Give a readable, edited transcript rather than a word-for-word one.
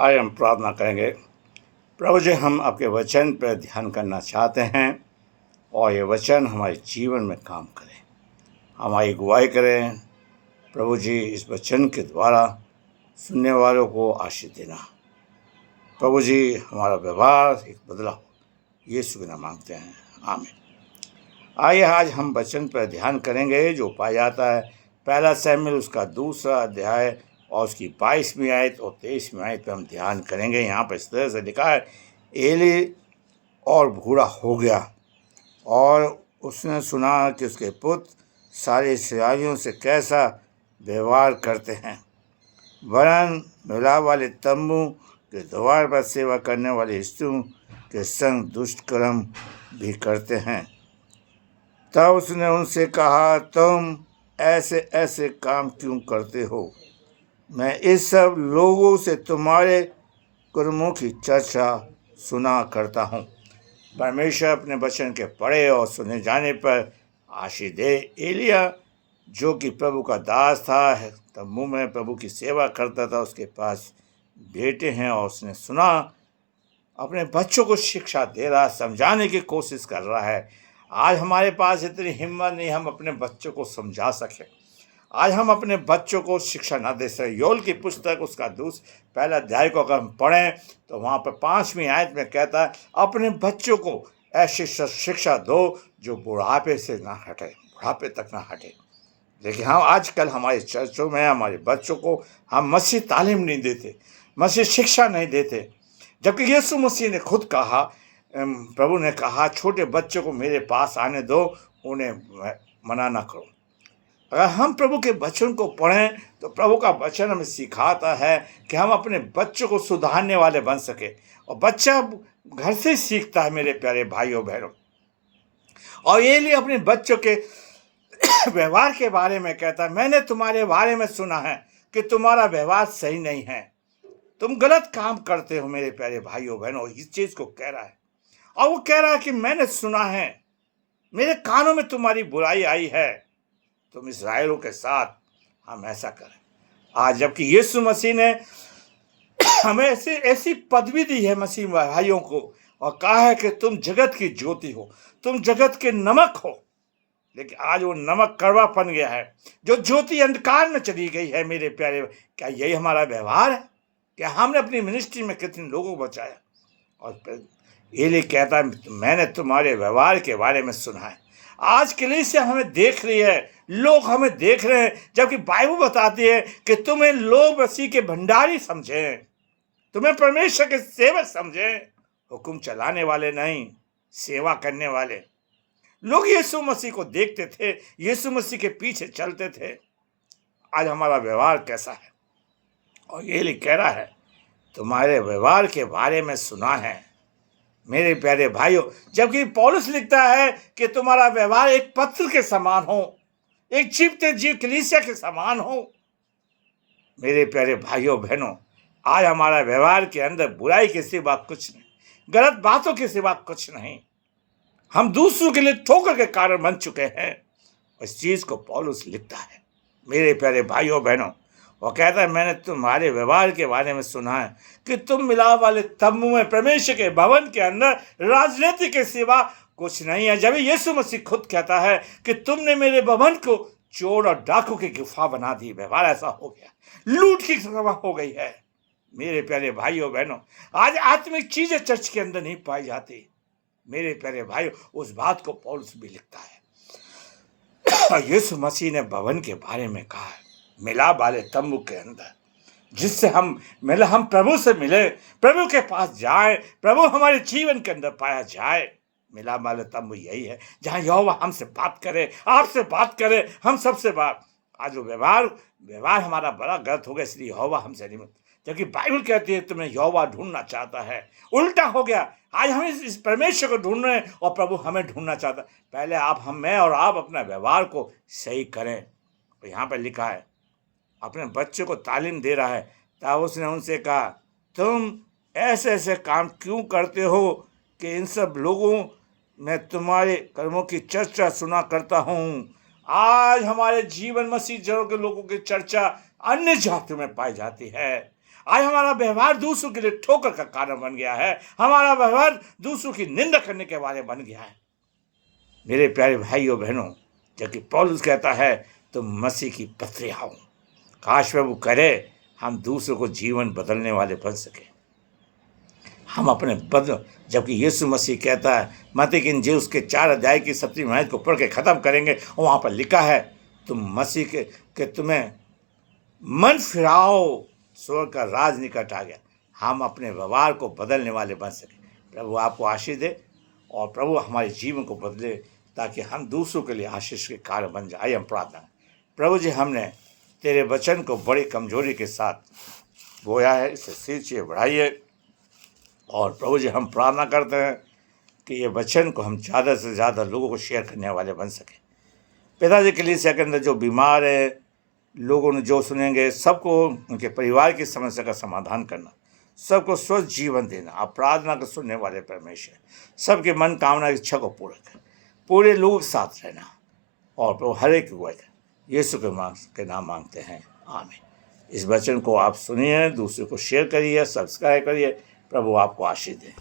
आज हम प्रार्थना करेंगे। प्रभु जी, हम आपके वचन पर ध्यान करना चाहते हैं और ये वचन हमारे जीवन में काम करें, हमारी अगुवाई करें। प्रभु जी, इस वचन के द्वारा सुनने वालों को आशीष देना। प्रभु जी, हमारा व्यवहार एक बदला हो, यीशु के नाम मांगते हैं, आमीन। आइए आज हम वचन पर ध्यान करेंगे जो पाया जाता है पहला शमूएल उसका 2 अध्याय और उसकी 22वीं आयत और 23वीं आयत पर हम ध्यान करेंगे। यहाँ पर इस तरह से लिखा है, एली और बूढ़ा हो गया और उसने सुना कि उसके पुत्र सारे इस्राएलियों से कैसा व्यवहार करते हैं, वरन मिलाप वाले तंबू के द्वार पर सेवा करने वाले स्त्रियों के संग दुष्ट कर्म भी करते हैं। तब उसने उनसे कहा, तुम ऐसे ऐसे काम क्यों करते हो? मैं इस सब लोगों से तुम्हारे कर्मों की चर्चा सुना करता हूँ। परमेश्वर अपने वचन के पढ़े और सुने जाने पर आशीष दे। एलिया जो कि प्रभु का दास था, तंबू में प्रभु की सेवा करता था, उसके पास बेटे हैं और उसने सुना, अपने बच्चों को शिक्षा दे रहा, समझाने की कोशिश कर रहा है। आज हमारे पास इतनी हिम्मत नहीं हम अपने बच्चों को समझा सकें। आज हम अपने बच्चों को शिक्षा ना दे सके। योएल की पुस्तक उसका पहला अध्याय को अगर हम पढ़ें तो वहाँ पर 5वीं आयत में कहता है, अपने बच्चों को ऐसी शिक्षा दो जो बुढ़ापे से ना हटे, बुढ़ापे तक ना हटे। लेकिन हम आजकल हमारे चर्चों में हमारे बच्चों को हम मसीह तालीम नहीं देते, मसीह शिक्षा नहीं देते, जबकि यीशु मसीह ने खुद कहा, प्रभु ने कहा, छोटे बच्चों को मेरे पास आने दो, उन्हें मना ना करो। अगर हम प्रभु के वचन को पढ़ें तो प्रभु का वचन हमें सिखाता है कि हम अपने बच्चों को सुधारने वाले बन सके। और बच्चा घर से सीखता है मेरे प्यारे भाइयों बहनों। और ये लिए अपने बच्चों के व्यवहार के बारे में कहता है, मैंने तुम्हारे बारे में सुना है कि तुम्हारा व्यवहार सही नहीं है, तुम गलत काम करते हो मेरे प्यारे भाइयों बहनों। इस चीज को कह रहा है और वो कह रहा है कि मैंने सुना है, मेरे कानों में तुम्हारी बुराई आई है, तुम इस्राएलों के साथ हम ऐसा करें। आज जबकि यीशु मसीह ने हमें ऐसी पदवी दी है मसीह भाइयों को और कहा है कि तुम जगत की ज्योति हो, तुम जगत के नमक हो, लेकिन आज वो नमक कड़वापन गया है, जो ज्योति अंधकार में चली गई है। मेरे प्यारे, क्या यही हमारा व्यवहार है? क्या हमने अपनी मिनिस्ट्री में कितने लोगों को बचाया? और एली कहता है, मैंने तुम्हारे व्यवहार के बारे में सुना है। आज कलीसिया हमें देख रही है, लोग हमें देख रहे हैं, जबकि बाइबल बताती है कि तुम्हें लोग मसीह के भंडारी समझें, तुम्हें परमेश्वर के सेवक समझें, हुक्म चलाने वाले नहीं, सेवा करने वाले। लोग यीशु मसीह को देखते थे, यीशु मसीह के पीछे चलते थे। आज हमारा व्यवहार कैसा है? और ये कह रहा है, तुम्हारे व्यवहार के बारे में सुना है मेरे प्यारे भाइयों। जबकि पौलुस लिखता है कि तुम्हारा व्यवहार एक पत्थर के समान हो, एक जीवते जीव कलीसिया के समान हो। मेरे प्यारे भाइयों बहनों, आज हमारा व्यवहार के अंदर बुराई के सिवा कुछ नहीं, गलत बातों के सिवा कुछ नहीं। हम दूसरों के लिए ठोकर के कारण बन चुके हैं। इस चीज को पौलुस लिखता है मेरे प्यारे भाइयों बहनों। वो कहता है, मैंने तुम्हारे व्यवहार के बारे में सुना है कि तुम मिलाप वाले तंबू में परमेश्वर के भवन के अंदर राजनीति के सिवा कुछ नहीं है। जब यीशु मसीह खुद कहता है कि तुमने मेरे भवन को चोर और डाकू की गुफा बना दी। व्यवहार ऐसा हो गया, लूट की सभा हो गई है। मेरे प्यारे भाइयों बहनों, आज आत्मिक चीजें चर्च के अंदर नहीं पाई जाती। मेरे प्यारे भाइयों, उस बात को पौलुस भी लिखता है। यीशु मसीह ने भवन के बारे में कहा है, मिलाप वाले तंबू के अंदर, जिससे हम प्रभु से मिले, प्रभु के पास जाए, प्रभु हमारे जीवन के अंदर पाया जाए। मिलाप वाले तंबू यही है जहाँ यहोवा हमसे बात करे, आपसे बात करे, हम सबसे बात। आज वो व्यवहार हमारा बड़ा गलत हो गया, इसलिए यहोवा हमसे नहीं मिलता। जबकि बाइबल कहती है तुम्हें यहोवा ढूंढना चाहता है। उल्टा हो गया, आज हम इस परमेश्वर को ढूंढ रहे हैं और प्रभु हमें ढूंढना चाहता है। पहले मैं और आप अपना व्यवहार को सही करें। तो यहाँ पर लिखा है, अपने बच्चों को तालीम दे रहा है। तब उसने उनसे कहा, तुम ऐसे ऐसे काम क्यों करते हो कि इन सब लोगों में तुम्हारे कर्मों की चर्चा सुना करता हूँ। आज हमारे जीवन मसीह जनों के लोगों की चर्चा अन्य जातियों में पाई जाती है। आज हमारा व्यवहार दूसरों के लिए ठोकर का कारण बन गया है, हमारा व्यवहार दूसरों की निंदा करने के बारे बन गया है। मेरे प्यारे भाइयों बहनों, जबकि पौलुस कहता है तुम मसीह की पत्रियां हो। काश प्रभु करे हम दूसरों को जीवन बदलने वाले बन सके। हम अपने बदल, जबकि यीशु मसीह कहता है मत्ती की इंजील उसके 4 अध्याय की 7वीं आयत को पढ़ के ख़त्म करेंगे, और वहाँ पर लिखा है तुम मसीह के तुम्हें मन फिराओ, स्वर्ग का राज निकट आ गया। हम अपने व्यवहार को बदलने वाले बन सके। प्रभु आपको आशीष दे और प्रभु हमारे जीवन को बदले, ताकि हम दूसरों के लिए आशीष के कार्य बन जाए। आइए हम प्रार्थना। प्रभु जी, हमने तेरे वचन को बड़ी कमजोरी के साथ बोया है, इसे सींचिए, बढ़ाइए। और प्रभु जी, हम प्रार्थना करते हैं कि ये वचन को हम ज़्यादा से ज़्यादा लोगों को शेयर करने वाले बन सके। पिताजी कलीसिया के अंदर जो बीमार है, लोगों ने जो सुनेंगे, सबको उनके परिवार की समस्या का समाधान करना, सबको स्वस्थ जीवन देना। आप प्रार्थना को सुनने वाले परमेश्वर, सबके मन कामना इच्छा को पूरा कर, पूरे लोगों के साथ रहना और प्रभु हर एक को यीशु के नाम मांगते हैं, आमीन। इस वचन को आप सुनिए, दूसरे को शेयर करिए, सब्सक्राइब करिए। प्रभु आपको आशीष दे।